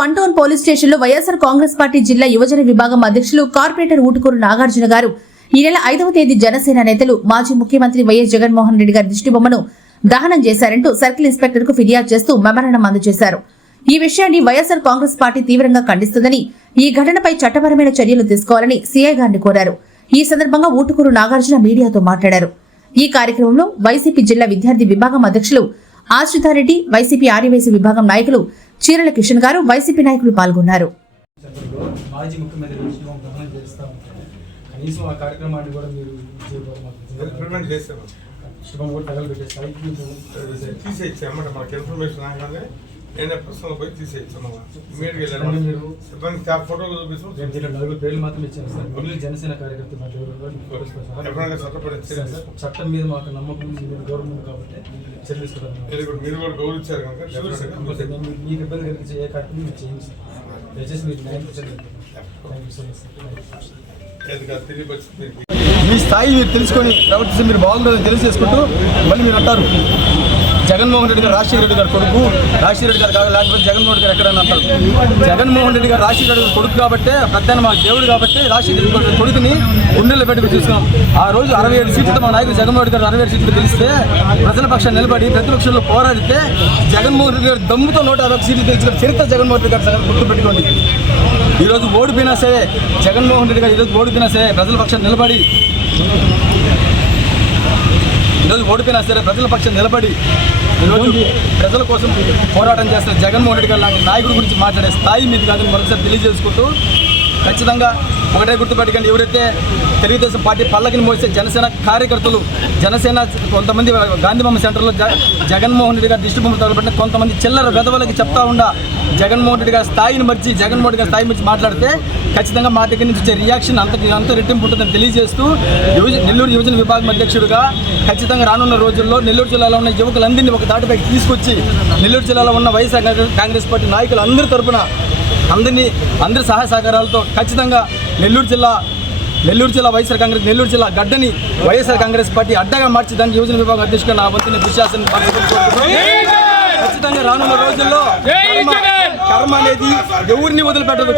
One town police స్టేషన్లో YSR Congress party జిల్లా యువజన విభాగం అధ్యక్షులు కార్పొరేటర్ ఊటుకూరు నాగార్జున గారు ఈ నెల 5వ తేదీ జనసేన నేతలు మాజీ ముఖ్యమంత్రి వైఎస్ జగన్మోహన్ రెడ్డి గారి దిష్టిబొమ్మను దహనం చేశారంటూ సర్కిల్ ఇన్స్పెక్టర్ కు ఫిర్యాదు చేస్తూ మెమరాండం అందజేశారు. ఈ విషయాన్ని వైఎస్ఆర్ కాంగ్రెస్ పార్టీ తీవ్రంగా ఖండిస్తుందని, ఈ ఘటనపై చట్టపరమైన చర్యలు తీసుకోవాలని సీఐ గారిని కోరారు. ఈ సందర్భంగా ఊటుకూరు నాగార్జున మీడియాతో మాట్లాడారు. ఈ కార్యక్రమంలో వైసీపీ జిల్లా విద్యార్థి విభాగం అధ్యక్షులు ఆశ్రితారెడ్డి, వైసీపీ ఆర్యవైసీ విభాగం నాయకులు చీరల కిషన్ గారు, వైసీపీ నాయకులు పాల్గొన్నారు. మాజీ ముఖ్యమంత్రి కనీసం ఆ కార్యక్రమాన్ని కూడా మీరు నేనే ప్రశ్నలు పోయి తీసేయచ్చు ఫోటోలు చూపిస్తాను. పేర్లు మాత్రం ఇచ్చాను సార్. ఓన్లీ జనసేన కార్యకర్త చట్టం మీద మాకు నమ్మకం గవర్నమెంట్ కాబట్టి చర్యలు తీసుకుంటారు. మీరు కూడా గౌరవించారు కనుక మీకు ఇబ్బంది కలిగించే ఏ కార్యక్రమం మీరు చేయండి సార్. దయచేసి మీరు న్యాయం చేయండి. మీ స్థాయి మీరు తెలుసుకొని ప్రవర్తిస్తే మీరు బాగుంటుందని తెలియజేసుకుంటూ మళ్ళీ మీరు అంటారు జగన్మోహన్ రెడ్డి గారు రాజశేఖర రెడ్డి గారు కొడుకు, రాజశేఖర రెడ్డి గారు కాదు లేకపోతే జగన్మోహన్ రెడ్డి గారు ఎక్కడైనా అంటారు. జగన్మోహన్ రెడ్డి గారు రాజశేఖర రెడ్డి గారు కొడుకు కాబట్టి పెద్ద మా దేవుడు కాబట్టి రాజశేఖర రెడ్డి గారి కొడుకుని గుండెల్లో పెట్టుకుని చూస్తున్నాం. ఆ రోజు 67 సీట్లతో మా నాయకుడు జగన్మోహన్ రెడ్డి గారు 67 సీట్లు గెలిస్తే ప్రజల పక్షాన్ని నిలబడి ప్రతిపక్షంలో పోరాడితే జగన్మోహన్ రెడ్డి గారు దమ్ముతో 151 సీట్లు గెలిచిన చరిత్ర జగన్మోహన్ రెడ్డి గారు గుర్తు పెట్టుకోండి. ఈరోజు ఓడిపోయినా సరే జగన్మోహన్ రెడ్డి గారు ఈరోజు ఓడిపోయినా సరే ప్రజల పక్షాన్ని నిలబడి ఈరోజు ప్రజల కోసం పోరాటం చేస్తున్న జగన్మోహన్ రెడ్డి గారు లాంటి నాయకుడి గురించి మాట్లాడే స్థాయి మీద కాదని మరొకసారి తెలియజేసుకుంటూ ఖచ్చితంగా ఒకటే గుర్తుపెట్టుకోండి, ఎవరైతే తెలుగుదేశం పార్టీ పల్లకిని మోసే జనసేన కార్యకర్తలు, జనసేన కొంతమంది గాంధీబొమ్మ సెంటర్లో జగన్మోహన్ రెడ్డి గారు దిష్టిబొమ్మ తగలబెట్టిన కొంతమంది చిల్లర వెధవలకి చెప్తా ఉండా జగన్మోహన్ రెడ్డి గారి స్థాయిని మర్చి జగన్మోహన్ రెడ్డి గారి స్థాయి మర్చి మాట్లాడితే ఖచ్చితంగా మా దగ్గర నుంచి వచ్చే రియాక్షన్ అంత రెట్టింపు ఉంటుందని తెలియజేస్తూ నెల్లూరు యువజన విభాగం అధ్యక్షుడిగా ఖచ్చితంగా రానున్న రోజుల్లో నెల్లూరు జిల్లాలో ఉన్న యువకులందరినీ ఒక తాటిపైకి తీసుకొచ్చి నెల్లూరు జిల్లాలో ఉన్న వైఎస్ఆర్ కాంగ్రెస్ పార్టీ నాయకులు అందరి తరఫున అందరి సహాయ సహకారాలతో ఖచ్చితంగా నెల్లూరు జిల్లా వైఎస్ఆర్ కాంగ్రెస్ నెల్లూరు జిల్లా గడ్డని వైఎస్ఆర్ కాంగ్రెస్ పార్టీ అడ్డగా మార్చి దానికి యువజన విభాగం అధ్యక్షుడిగా నా వంతుని కృషి చేస్తాను. ఖచ్చితంగా రానున్న రోజుల్లో కర్మ అనేది ఎవరిని వదిలిపెట్టదు.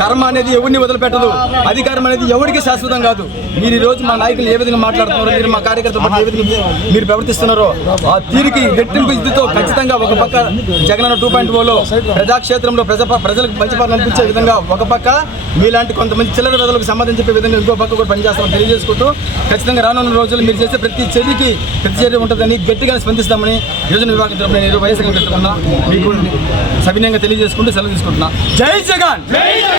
కర్మ అనేది ఎవరిని వదిలిపెట్టదు. అధికారం అనేది ఎవరికి శాశ్వతం కాదు. మీరు ఈ రోజు మా నాయకులు ఏ విధంగా మాట్లాడుతున్నారో, మీరు మా కార్యకర్తలు ఏ విధంగా మీరు ప్రవర్తిస్తున్నారో ఆ తీరుకి రెట్టింపు ఇదితో ఖచ్చితంగా ఒక పక్క జగనన్న 2.0లో ప్రజాక్షేత్రంలో ప్రజలకు మంచి పాలన అనిపించే విధంగా ఒక పక్క మీలాంటి కొంతమంది చిల్లర వెదలకు సమాధానం చెప్పే విధంగా ఇంకో పక్క కూడా పనిచేస్తామని తెలియజేసుకుంటూ ఖచ్చితంగా రానున్న రోజుల్లో మీరు చేసే ప్రతి చర్య ఉంటుందని గట్టిగా స్పందిస్తామని యువజన విభాగం తరపున నేను వైఎస్ఆర్ మీకు సవినయంగా తెలియజేసుకుంటూ సెలవు తీసుకుంటున్నా. జై జగన్.